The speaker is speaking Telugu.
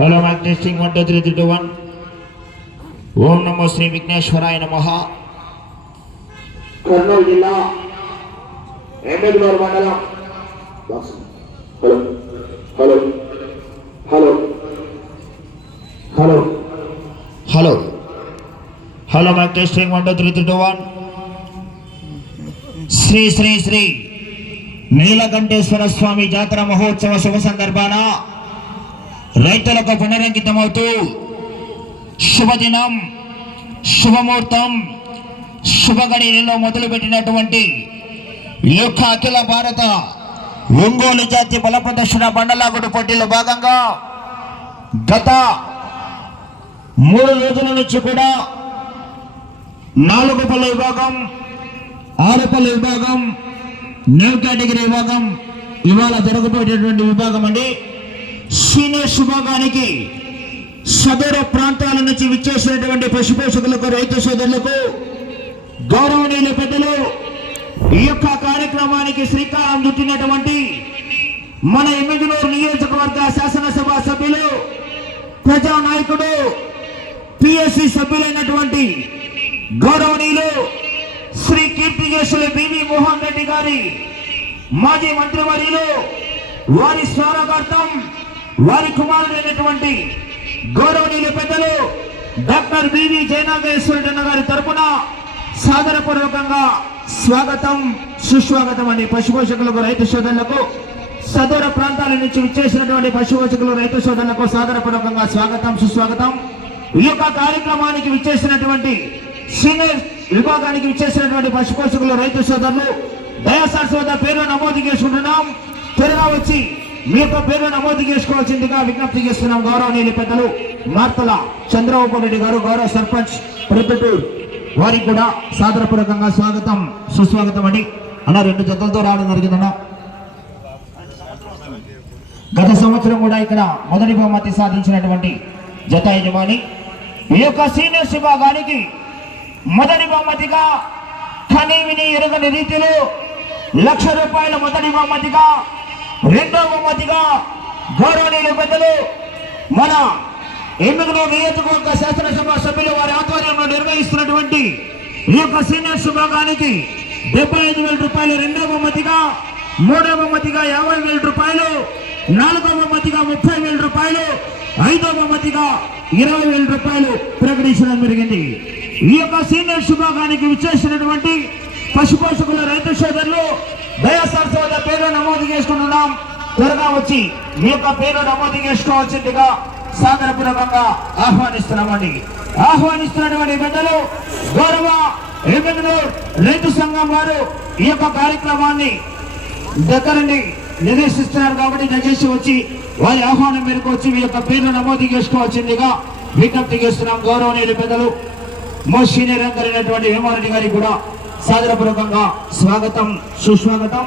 Hello mike testing 1 2 3 3 2 1. ఓం నమో శ్రీ విఘ్నేశ్వరాయ నమః. కర్నూలు జిల్లా ఎమ్మెల్యేవారి మండలం. Hello hello hello hello hello hello mike testing 1 2 3 3 2 1. Shri Shri Shri Neelakanteshwara Swamy జాతర మహోత్సవ శుభ సందర్భాన రైతులకు పునరంకితమవుతూ శుభదినం శుభముహూర్తం శుభగడిలో మొదలుపెట్టినటువంటి ఈ యొక్క అఖిల భారత ఒంగోలు జాతి బల ప్రదర్శన బండలాగుడు పోటీలో భాగంగా గత 3 రోజుల నుంచి కూడా 4 పళ్ళ విభాగం, 6 పళ్ళ విభాగం, న్యూ కేటగిరీ విభాగం ఇవాళ జరగబోయేటటువంటి విభాగం అండి. సీనియర్స్ విభాగానికి సదర ప్రాంతాల నుంచి విచ్చేసినటువంటి పశుపోషకులకు, రైతు సోదరులకు, గౌరవనీయుల పెద్దలు, ఈ యొక్క కార్యక్రమానికి శ్రీకారం చుట్టినటువంటి మన ఎమ్మిగనూరు నియోజకవర్గ శాసనసభ సభ్యులు, ప్రజానాయకుడు, పిఎస్సి సభ్యులైనటువంటి గౌరవనీయులు శ్రీ కీర్తికేశులు బివి మోహన్ రెడ్డి గారి మాజీ మంత్రివర్యులు, వారి స్వాగతార్థం వారి కుమారుడైనటువంటి గౌరవనీయుల పెద్దలు డాక్టర్ బివి జయనాగేశ్వరరెడ్డి గారి తరపున సాదరపూర్వకంగా స్వాగతం సుస్వాగతం అని పశుపోషకులకు, రైతు సోదరులకు, సదూర ప్రాంతాల నుంచి విచ్చేసినటువంటి పశుపోషకులు, రైతు సోదరులకు సాదరపూర్వకంగా స్వాగతం సుస్వాగతం. ఈ యొక్క కార్యక్రమానికి విచ్చేసినటువంటి సీనియర్ విభాగానికి విచ్చేసినటువంటి పశుపోషకులు, రైతు సోదరులు దయాసార్ సోద పేరు నమోదు చేసుకుంటున్నాం. త్వరగా వచ్చి మీ యొక్క పేరు నమోదు చేసుకోవాల్సిందిగా విజ్ఞప్తి చేస్తున్నాం. గౌరవనీయుల పెద్దలు మార్తల చంద్రబాబు రెడ్డి గారు, గౌరవ సర్పంచ్ ప్రొద్దుటూరు, వారికి కూడా సాదరపూర్వకంగా స్వాగతం సుస్వాగతం అండి. అన్న 2 జతలతో రావడం జరిగిందన్న. గత సంవత్సరం కూడా ఇక్కడ మొదటి బహుమతి సాధించినటువంటి జత యజమాని. ఈ యొక్క సీనియర్స్ విభాగానికి మొదటి బహుమతిగా కనీ విని ఎరుగని రీతిలో ₹1,00,000 మొదటి బహుమతిగా, రెండవ బహుమతిగా గౌరవనీయుల పెద్దలు మన ఎమ్మిగనూరు నియోజకవర్గ శాసనసభ సభ్యులు వారి ఆధ్వర్యంలో నిర్వహిస్తున్నటువంటి ఈ యొక్క సీనియర్స్ విభాగానికి ₹75,000, రెండవ బహుమతిగా, మూడవ బహుమతిగా ₹50,000, నాలుగవ బహుమతిగా ₹30,000, ఐదవ బహుమతిగా ₹20,000 ప్రకటించడం జరిగింది. ఈ యొక్క సీనియర్స్ విభాగానికి విచ్చేసినటువంటి పశుపోషకుల, రైతు సోదరులు దయాసార్ సోద పేరు నమోదు చేసుకుంటున్నాం. త్వరగా వచ్చి మీ యొక్క పేరు నమోదు చేసుకోవాల్సిందిగా సాదరపూర్వకంగా ఆహ్వానిస్తున్నామండి. ఆహ్వానిస్తున్నటువంటి పెద్దలు గౌరవ ఎమ్మెల్యేలు రైతు సంఘం వారు ఈ యొక్క కార్యక్రమాన్ని దగ్గరండి నిర్దేశిస్తున్నారు కాబట్టి దయచేసి వచ్చి వారి ఆహ్వానం మేరకు వచ్చి మీ యొక్క పేరు నమోదు చేసుకోవాల్సిందిగా విజ్ఞప్తి చేస్తున్నాం. గౌరవనీయుల పెద్దలు మోస్ట్ సీనియర్ యాంకర్ అయినటువంటి వేమారెడ్డి గారికి కూడా సాదరపూర్వకంగా స్వాగతం సుస్వాగతం.